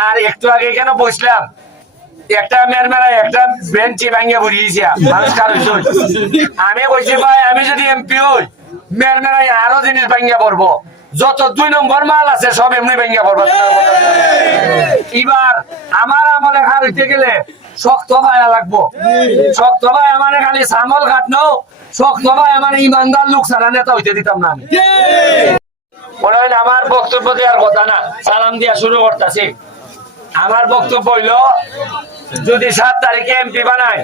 আর একটু আগে এখানে বসলাম? একটা মেয়ের একটা বেঞ্চি আমি ভাই, আমি যদি এমপি হই, মেয়ের মেলায় আরও জিনিস যত দুই নম্বর মাল আছে, সব এমনি পড়ব এবার আমার গেলে শক্ত লাগবো। শক্ত ভাই আমার খালি সামল কাটনো শক্ত ভাই আমার ইমানদার লোক সারা নেতা হইতে দিতাম না আমি। মনে আমার বক্তব্য দেওয়ার কথা না। সালাম দিয়া শুরু করতেছি। আমার বক্তব্য হইল যদি সাত তারিখে এমপি বানায়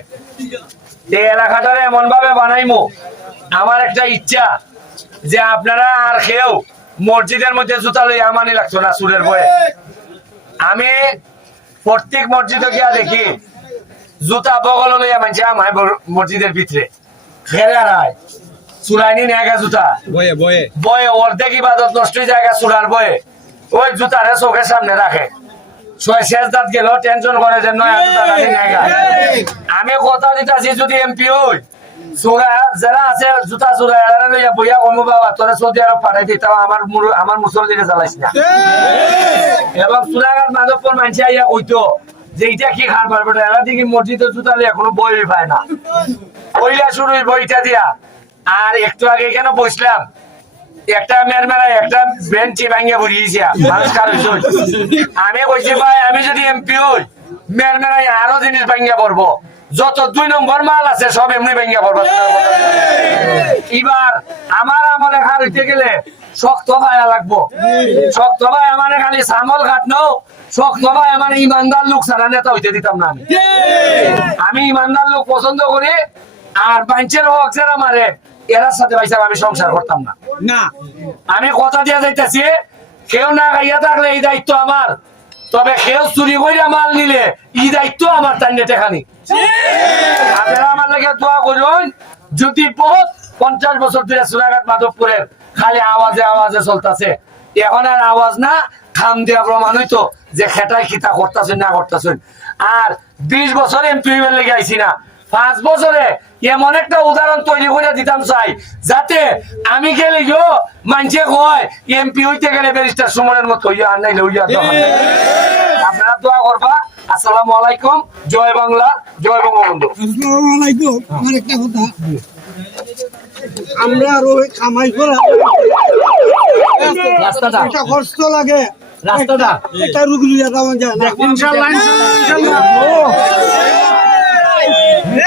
এই এলাকাটারে এমন ভাবে বানাইমু। আমার একটা ইচ্ছা যে আপনারা আর খেয়েও মসজিদের মধ্যে জুতা লই আমানি লাগতো না সুরের বয়ে। আমি প্রত্যেক মসজিদে গিয়া দেখি জুতা বগল লইয়া মানছে আমার মসজিদের ভিতরে। খেলে রায় চুরাইনি নেগা জুতা। বয়ে বয়ে। বয়ে অর্ধেক ইবাদত নষ্ট হয়ে জায়গা চুরার বয়ে। ওই জুতারে চোখের সামনে রাখে। টেনশন করে যে আমি কথা দিতাছি যদি এমপি হই যারা আছে জুতা চোরা এরা লইয়া বইয়া কমু বাবা তোরা সৌদি আরব পাঠাই দিতাম আমার আমার মুসল্লিরে জ্বালাইস না। এবং চুরাঘাট মাধবপুর মানুষ আইয়া কইতো যে এটা কি খার পারবে এরা দেখি মসজিদে জুতা লিয়া কোনো বই পায় না। বইলা শুরু বইটা দিয়া। আর একটু আগে এখানে বসলাম। একটা মেলায় একটা মানুষ আমি কইছি, ভাই, আমি যদি এমপি হই মেলায় আরও জিনিস যত দুই নম্বর মাল আছে, সব এমনি এবার আমার গেলে শক্ত লাগবো। শক্ত আমার খালি সামল কাটনো শক্ত ভাই আমার ইমানদার লোক সারা নেতা হইতে দিতাম না আমি। আমি ইমানদার লোক পছন্দ করি, আর বাঞ্চের হক যারা মারে এরার সাথে ভাই সাহেব আমি সংসার করতাম না। না। আমি কথা দিয়ে যাইতেছি কেউ না গাইয়া থাকলে এই দায়িত্ব আমার। তবে কেউ চুরি কইরা মাল নিলে এই দায়িত্ব আমার তাই টেখানি আপনারা আমার লাগে দোয়া করুন যদি বহুত পঞ্চাশ বছর ধরে সুরাঘাট মাধবপুরের খালি আওয়াজে আওয়াজে চলতেছে এখন আর আওয়াজ না খাম দিয়া প্রমাণ হইতো যে খেটাই খিতা করতেছেন না করতেছেন। আর বিশ বছর এমপি লেগে আইছি না পাঁচ বছরে এমন একটা উদাহরণ তৈরি করে দিতাম চাই যাতে আমি গেলে গো মানছে কয় এমপি হইতে গেলে ব্যারিস্টার সুমনের মতো হইয়া আর নাইলে হইয়া আপনারা দোয়া করবা। আসসালামু আলাইকুম। জয় বাংলা জয় বঙ্গবন্ধু। আসসালামু আলাইকুম। আমার একটা কথা আমরা আর ওই কামাই করে রাস্তাটা। এটা কষ্ট লাগে। রাস্তাটা। এটা যাওয়া যায় না। ইনশাল্লাহ ইনশাল্লাহ ইনশাল্লাহ। guys. Yeah.